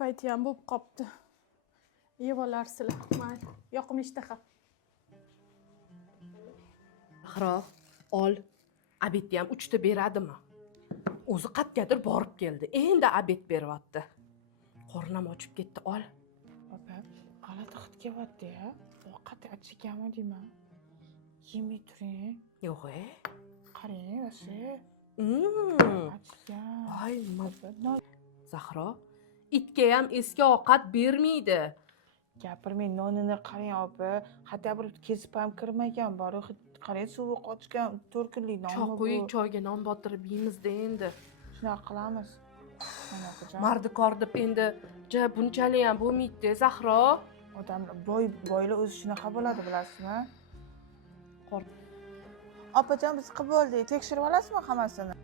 Payti ham bo'lib qopti. Yeb olarsizlar. Mayli, yoqimli ishtaha. Zahra, ol. Obedni ham 3 ta beradimi? O'zi qayergadir borib keldi. Endi obed beryapti. Qornim ochib ketdi, ol. Opa, g'alati hid kelyapti-ya. Ovqat achiganmi deyman. Yemay turing. Yo'q-e. Qarang, rosa. Achigan. Voy, Zahra, itga ham eski ovqat bermaydi. Gapirmang, nonini qarang, opa. Hatto bir kesib ham kirmagan. Bari qarang, suvi qochgan 4 kunlik non. Choy qo'ying, choyga non botirib yeymiz-da endi. Shunaqa qilamiz. Mana qachon. Mardikor deb endi bunchalik ham bo'lmaydi, Zahra. Odamlar boylar o'zi shunaqa bo'ladi, bilasizmi? Opajon, biz qilib bo'ldik. Tekshirib olasizmi hammasini?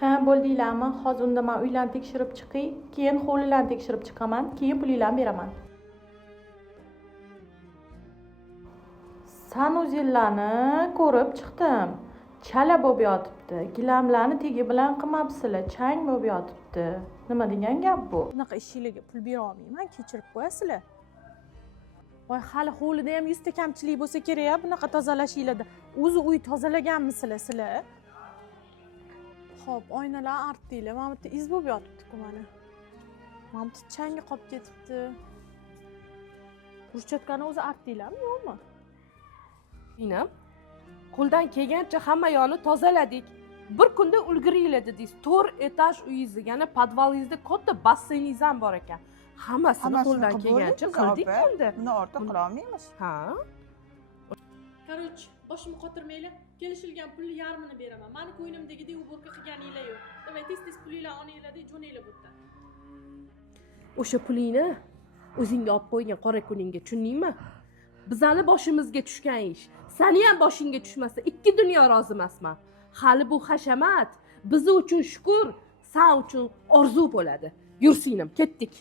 Ha, bo'ldinglarmi? Hozir unda men uylarni tekshirib chiqay, keyin hovlilarni tekshirib chiqaman, keyin pulinglarni beraman. Sanuzillarni ko'rib chiqdim. Chala bo'lib yotibdi. Gilamlarni tegi bilan qilmabsizlar, chang bo'lib yotibdi. Nima degan gap bu? Bunaqa ishinglarga pul bera olmayman, kechirib qo'yasizlar. Voy, hali hovlida ham 100 ta kamchilik bo'lsa kerak-a, bunaqa tozalashinglarda. O'zi uy tozalaganmisizlar sizlar? Xo'p, oynalar artdinglar. Mana bu yerda iz bo'lib yotibdi-ku mana. Mana bu yerda changi qolib ketibdi. Ruschyotkani o'zi artdinglarmi, yo'qmi? Inam, qo'ldan kelgancha hamma yoqni tozaladik. Bir kunda ulguringlar dedingiz. 4 etaj uyingiz, yana podvalingizda katta basseningiz ham bor ekan. Hammasini qo'ldan kelgancha qildik endi. Buni ortiq qila olmaymiz. Ha? Короче, boshimni qotirmanglar. Kelishilgan pulni yarmini beraman. Meni ko'nglimdagidek уборка qilganinglar yo'q. Davay tez-tez pulinglarni olinglar-da, jo'nanglar bu yerdan. O'sha pulingni o'zingga olib qo'ygan qora kuningga, tushundingmi? Bizani boshimizga tushgan ish. Seni ham boshingga tushmasa, 2 dunyo rozi emasman. Hali bu hashamat biz uchun shukur, sen uchun orzu bo'ladi. Yur singlim, ketdik.